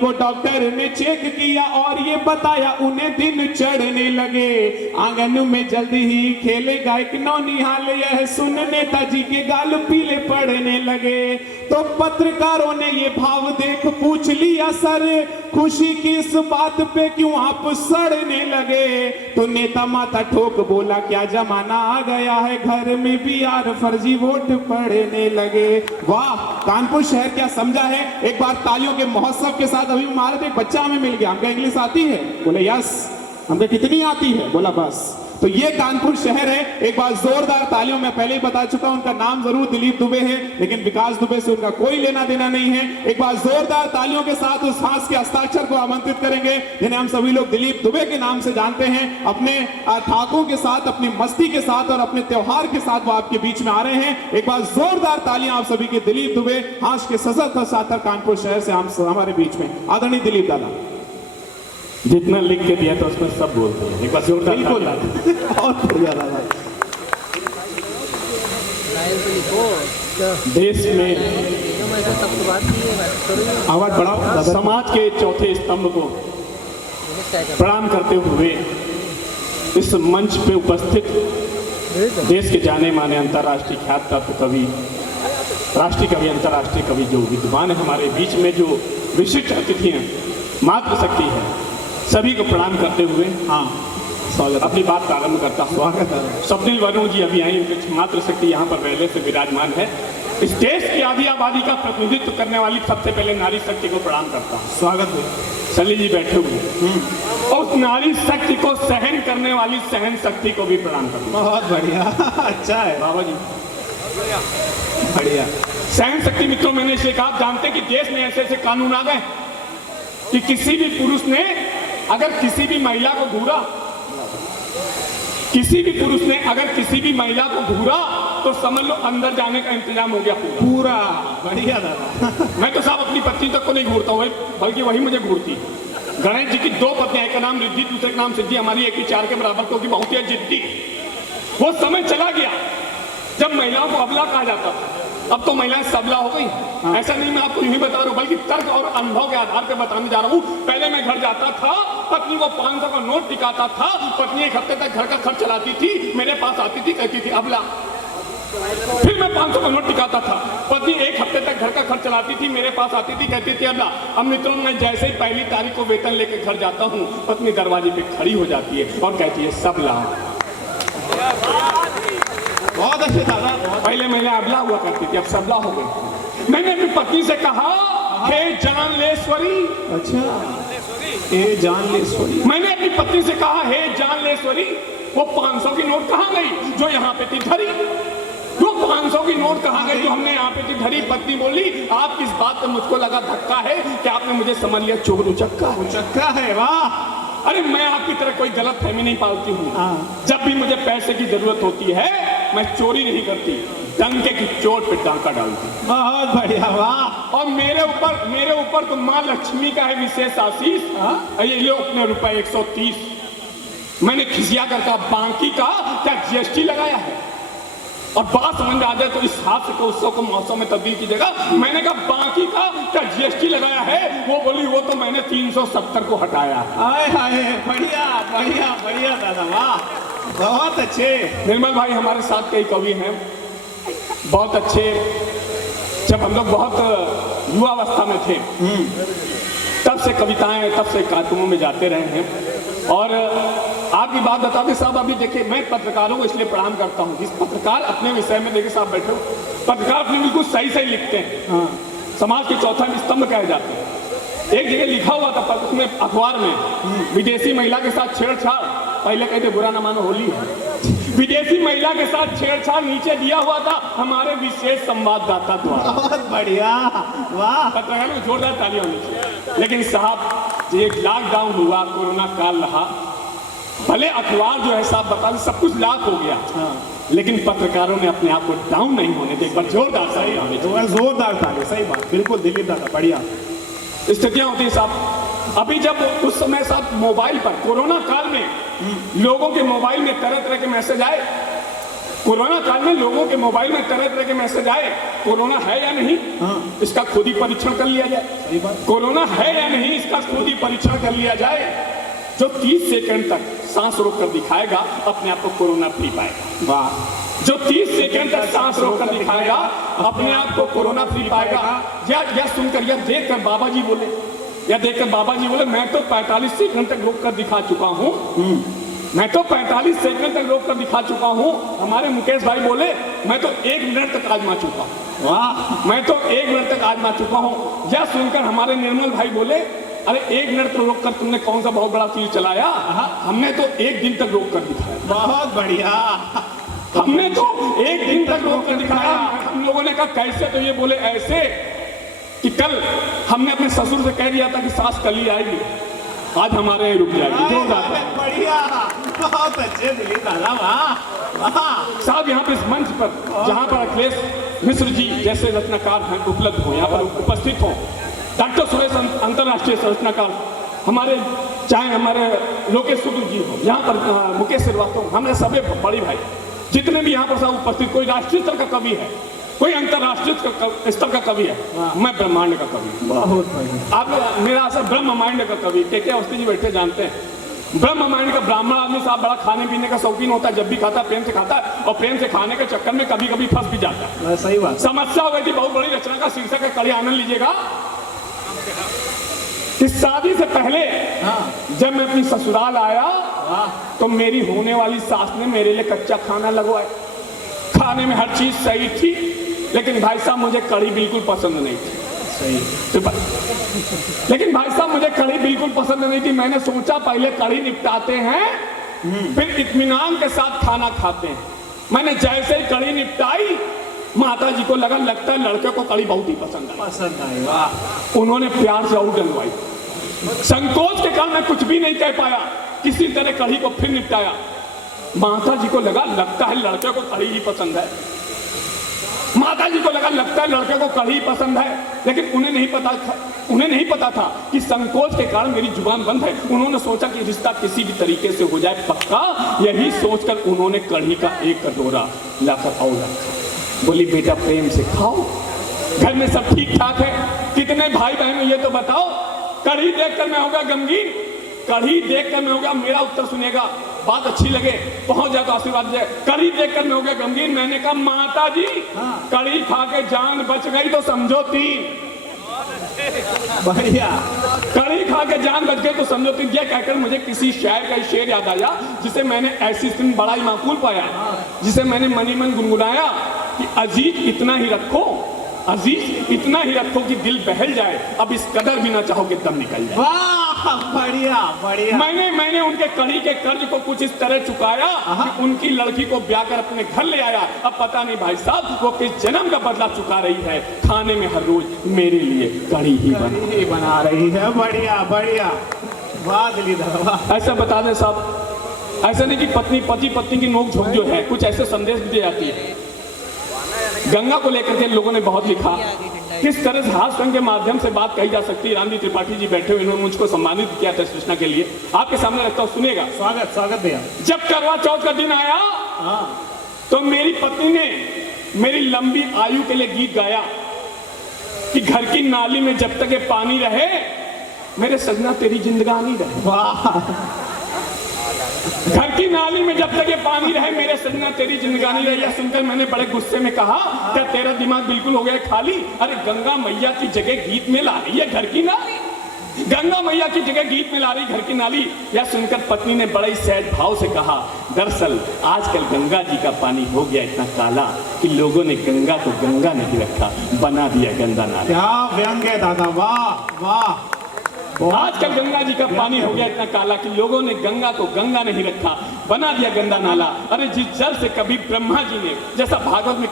को डॉक्टर ने चेक किया और ये बताया उन्हें दिन चढ़ने लगे। आंगन में जल्दी ही खेलेगा एक नौनिहाल, यह सुन नेताजी के गाल पीले पड़ने लगे। तो पत्रकारों ने ये भाव देख पूछ लिया, सर खुशी की इस बात पे क्यों आप सड़ने लगे? तो नेता माथा ठोक बोला, क्या जमाना आ गया है, घर में भी यार फर्जी वोट पड़ने लगे। वाह, कानपुर शहर क्या समझा है। एक बार तालियों के महोत्सव के साथ अभी हमारे एक बच्चा हमें मिल गया, हमको इंग्लिश आती है? बोले यस। हमको कितनी आती है? बोला बस। तो ये कानपुर शहर है। एक बार जोरदार तालियों में, पहले ही बता चुका हूं उनका नाम जरूर दिलीप दुबे है, लेकिन विकास दुबे से उनका कोई लेना देना नहीं है। एक बार जोरदार तालियों के साथ उस हास के हस्ताक्षर को आमंत्रित करेंगे जिन्हें हम सभी लोग दिलीप दुबे के नाम से जानते हैं। अपने ठाकों के साथ, अपनी मस्ती के साथ और अपने त्योहार के साथ वो आपके बीच में आ रहे हैं। एक बार जोरदार तालियां आप सभी के दिलीप दुबे, हास के सशस्त्र छात्र कानपुर शहर से हमारे बीच में। आदरणीय दिलीप दादा, जितना लिख के दिया था उसमें सब बोलते हैं। एक बार जोरदार बहुत बढ़िया दादा। देश में आवाज बढ़ाओ। समाज के चौथे स्तंभ को प्रणाम करते हुए इस मंच पे उपस्थित देश के जाने माने अंतर्राष्ट्रीय ख्यात तत्व कवि, राष्ट्रीय कवि, अंतर्राष्ट्रीय कवि जो विद्वान है हमारे बीच में, जो विशिष्ट अतिथि हैं, मातृशक्ति है, सभी को प्रणाम करते हुए स्वागत, अपनी बात प्रारंभ करता हूँ। स्वागत है। स्वप्निल वरुण जी अभी आई, उनकी मातृशक्ति यहाँ पर पहले से विराजमान है। इस देश की आधी आबादी का प्रतिनिधित्व करने वाली सबसे पहले नारी शक्ति को प्रणाम करता हूँ। स्वागत है। सली जी बैठे हुए, और उस नारी शक्ति को सहन करने वाली सहन शक्ति को भी प्रणाम करता हूँ। बहुत बढ़िया, अच्छा है बाबा जी, बढ़िया। सहन शक्ति मित्रों, मैंने इसलिए कहा, आप जानते हैं कि देश में ऐसे ऐसे कानून आ गए कि किसी भी पुरुष ने अगर किसी भी महिला को घूरा, किसी भी पुरुष ने अगर किसी भी महिला को घूरा तो समझ लो अंदर जाने का इंतजाम हो गया पूरा। बढ़िया दादा। मैं तो साहब अपनी पत्नी तक को नहीं घूरता हूँ, बल्कि वही मुझे घूरती। गणेश जी की दो पत्नियां, एक का नाम रिद्धि, दूसरे का नाम सिद्धि, हमारी एक ही चार के बराबर, क्योंकि बहुत ही जिद्दी। वो समय चला गया जब महिलाओं को अबला कहा जाता था, अब तो महिलाएं सबला हो गई। ऐसा नहीं, मैं आपको यूं ही बता रहा हूं, बल्कि तर्क और अनुभव के आधार पर बताने जा रहा हूं। पहले मैं घर जाता था, पत्नी को 500 का नोट टिकाता था, पत्नी एक हफ्ते तक घर का खर्च चलाती थी, मेरे पास आती थी, कहती थी अबला। फिर मैं 500 का नोट टिकाता था, पत्नी एक हफ्ते तक घर का खर्च चलाती थी, मेरे पास आती थी, कहती थी अबला। अब मित्रों, मैं जैसे ही पहली तारीख को वेतन लेकर घर जाता हूँ, पत्नी दरवाजे पे खड़ी हो जाती है और कहती है सबला। बहुत अच्छे दादा। पहले मैंने अबला हुआ करती थी, अब सबला हो गई। मैंने अपनी पत्नी से कहा, हे जानलेश्वरी। अच्छा, हे जानलेश्वरी। मैंने अपनी पत्नी से कहा, हे जानलेश्वरी, वो 500 की नोट कहाँ गई जो यहाँ पे थी धरी? वो 500 की नोट कहाँ गई जो हमने यहाँ पे थी धरी? पत्नी बोली, आप इस बात पे मुझको लगा धक्का है कि आपने मुझे समझ लिया चोर उचक्का। उचक्का है, वाह। अरे मैं आपकी तरह कोई गलत फहमी नहीं पालती हूँ। जब भी मुझे पैसे की जरूरत होती है, मैं चोरी नहीं करती, डंके की चोट पे डांका डालती। बहुत बढ़िया, वाह। और मेरे ऊपर तो माँ लक्ष्मी का है विशेष आशीष। ये लो अपने रुपए 130। मैंने खिसिया कर कहा, बाकी का क्या जीएसटी लगाया है? और बात समझ आ जाए तो इस हाथ से उत्सव को महोत्सव में तब्दील कीजिएगा। मैंने कहा, बाकी का क्या जीएसटी लगाया है? वो बोली, वो तो मैंने 370 को हटाया। हाय हाय, बढ़िया बढ़िया बढ़िया दादा, वाह, बहुत अच्छे। निर्मल भाई हमारे साथ कई कवि हैं, बहुत अच्छे। जब हम लोग बहुत युवावस्था में थे, तब से कविताएं, तब से कार्टूनों में जाते रहे हैं। और आपकी बात बता दें साहब, अभी देखिए, मैं पत्रकारों को इसलिए प्रणाम करता हूँ, जिस पत्रकार अपने विषय में, देखिए साहब बैठे हो, पत्रकार अपने बिल्कुल सही सही लिखते हैं। समाज के चौथा स्तंभ कहे जाते हैं। एक जगह लिखा हुआ था उसमें अखबार में, विदेशी महिला के साथ छेड़छाड़, पहले कहते बुरा न मानो होली है, विदेशी महिला के साथ छेड़छाड़, नीचे दिया हुआ था हमारे विशेष संवाददाता द्वारा। बहुत बढ़िया, वाह। पत्रकार में जोरदार तालियां होनी चाहिए। लेकिन साहब, ये लॉकडाउन हुआ, कोरोना काल रहा, भले अखबार जो है साहब बता सब कुछ लॉक हो गया, लेकिन पत्रकारों ने अपने आप को डाउन नहीं होने दे। एक बार जोरदार तालियां, जोरदार तालियां, सही बात, बिल्कुल दिलीप दादा, बढ़िया। स्थितियां होती है साहब। अभी जब उस समय साहब मोबाइल पर, कोरोना काल में लोगों के मोबाइल में तरह तरह के मैसेज आए, कोरोना काल में लोगों के मोबाइल में तरह तरह के मैसेज आए, कोरोना है या नहीं इसका खुद ही परीक्षण कर लिया जाए। कोरोना है या नहीं इसका खुद ही परीक्षण कर लिया जाए। जो 30 सेकंड तक सांस रोक कर दिखाएगा अपने आप को कोरोना फ्री पाएगा। वाह। जो 30 सेकंड तक सांस रोक कर दिखाएगा अपने आप को कोरोना फ्री पाएगा। या सुनकर या देखकर बाबा जी बोले, या देखकर बाबा जी बोले मैं तो 45 सेकंड तक रोक कर दिखा चुका हूँ, मैं तो 45 सेकंड तक रोक कर दिखा चुका हूँ। हमारे मुकेश भाई बोले मैं तो 1 मिनट तक आजमा चुका हूँ। वाह। मैं तो 1 मिनट तक आजमा चुका हूँ। यह सुनकर हमारे निर्मल भाई बोले अरे 1 मिनट तो रोक कर तुमने कौन सा बहुत बड़ा चीज चलाया, हमने तो 1 दिन तक रोक कर दिखाया। बहुत बढ़िया। हमने तो 1 दिन तक रोक कर दिखाया। हम लोगों ने कहा कैसे, तो ये बोले ऐसे कि कल हमने अपने ससुर से कह दिया था कि सास कल ही आएगी, आज हमारे यहाँ रुक जाएगी। बढ़िया, बहुत अच्छे दिली दादा। वाह। साहब यहाँ पे इस मंच पर जहाँ पर अखिलेश मिश्र जी जैसे रचनाकार हैं उपलब्ध हो, यहाँ पर उपस्थित हो, डॉक्टर सुरेश अंतर्राष्ट्रीय रचनाकार हमारे, चाहे हमारे लोकेश शुक्ल जी हो, यहाँ पर मुकेश श्रीवास्तव, हमारे सभी बड़ी भाई जितने भी यहाँ पर सब उपस्थित, कोई राष्ट्रीय स्तर का कवि है, कोई अंतर्राष्ट्रीय स्तर का कवि है, मैं ब्रह्मांड का कवि। बहुत बढ़िया। आप मेरा असर ब्रह्मांड का कवि के अवस्थी जी बैठे जानते हैं। ब्रह्मांड का ब्राह्मण आदमी साहब बड़ा खाने पीने का शौकीन होता है, जब भी खाता है प्रेम से खाता है, और प्रेम से खाने के चक्कर में कभी कभी फंस भी जाता है। सही बात। समस्या हो गई थी, बहुत बड़ी रचना का शीर्षक है, कड़ी आनंद लीजिएगा। इस शादी से पहले जब मैं अपनी ससुराल आया तो मेरी होने वाली सास ने मेरे लिए कच्चा खाना लगवाया। खाने में हर चीज सही थी, लेकिन भाई साहब मुझे कढ़ी बिल्कुल पसंद नहीं थी। सही। लेकिन भाई साहब मुझे कढ़ी बिल्कुल पसंद नहीं थी। मैंने सोचा पहले कढ़ी निपटाते हैं, फिर इत्मीनान के साथ खाना खाते हैं। मैंने जैसे ही कढ़ी निपटाई, माता जी को लगता है लड़के को कढ़ी बहुत ही पसंद आई। वाह। उन्होंने प्यार से और डलवाई। संकोच के कारण मैं कुछ भी नहीं कह पाया, किसी तरह कढ़ी को फिर निपटाया। माता जी को लगता है लड़के को कढ़ी ही पसंद है। माता जी को लगता है लड़के को कढ़ी पसंद है, लेकिन उन्हें नहीं पता था कि संकोच के कारण मेरी जुबान बंद है। उन्होंने सोचा कि रिश्ता किसी भी तरीके से हो जाए पक्का, यही सोचकर उन्होंने कढ़ी का 1 कटोरा लाकर और रखा। बोली बेटा प्रेम से खाओ, घर में सब ठीक ठाक है। कितने भाई बहन ये तो बताओ, कढ़ी देखकर मैं होगा गमगीन, कढ़ी देखकर मैं होगा, मेरा उत्तर सुनेगा, बात अच्छी लगे पहुंच जाए तो आशीर्वाद दे। कढ़ी देखकर मैं होगा गमगीन। मैंने कहा माता जी कढ़ी खा के जान बच गई तो समझो 3। बढ़िया। कढ़ी खा के जान बच गई तो समझो 3। यह कहकर मुझे किसी शायर का शेर याद आया, जिसे मैंने ऐसी स्थिति बड़ा ही माकूल पाया, जिसे मैंने मनी मन गुनगुनाया कि अजीज इतना ही रखो, अजीज इतना ही रखो कि दिल बहल जाए, अब इस कदर भी ना चाहो कि दम निकल जाए। वाह। बढ़िया बढ़िया। मैंने उनके कढ़ी के कर्ज को कुछ इस तरह चुकाया कि उनकी लड़की को ब्याह कर अपने घर ले आया। अब पता नहीं भाई साहब वो किस जन्म का बदला चुका रही है। खाने में हर रोज मेरे लिए कढ़ी ही बना रही है। बढ़िया बढ़िया। वाह दिली दादा। ऐसा बता दें साहब, ऐसा नहीं कि पति की नोक झोंक जो है, कुछ ऐसे संदेश भी दिए जाती है। गंगा को लेकर के लोगों ने बहुत लिखा, किस तरह से हास्य रंग के माध्यम से बात कही जा सकती है। रामजी त्रिपाठी जी बैठे हुए, इन्होंने मुझको सम्मानित किया था इस रचना के लिए, आपके सामने रखता हूँ, सुनिएगा। स्वागत भैया। जब करवा चौथ का दिन आया तो मेरी पत्नी ने मेरी लंबी आयु के लिए गीत गाया कि घर की नाली में जब तक ये पानी रहे मेरे सजना तेरी जिंदगानी रहे। वाह। घर की नाली में जब तक ये पानी रहे मेरे सजना तेरी जिंदगानी रहे। यह सुनकर मैंने बड़े गुस्से में कहा, क्या तेरा दिमाग बिल्कुल हो गया खाली? अरे गंगा मैया की जगह गीत में ला रही है घर की नाली, गंगा मैया की जगह गीत में ला रही घर की नाली। यह सुनकर पत्नी ने बड़े सहज भाव से कहा, दरअसल आजकल गंगा जी का पानी हो गया इतना काला कि लोगों ने गंगा को गंगा नहीं रखा, बना दिया गंदा नाला। क्या व्यंग है दादा। वाह वाह। आजकल गंगा जी का पानी हो गया इतना काला कि लोगों ने गंगा को गंगा नहीं रखा, बना दिया गंदा नाला। अरे जिस जल से कभी ब्रह्मा जी ने, जैसा भागवत में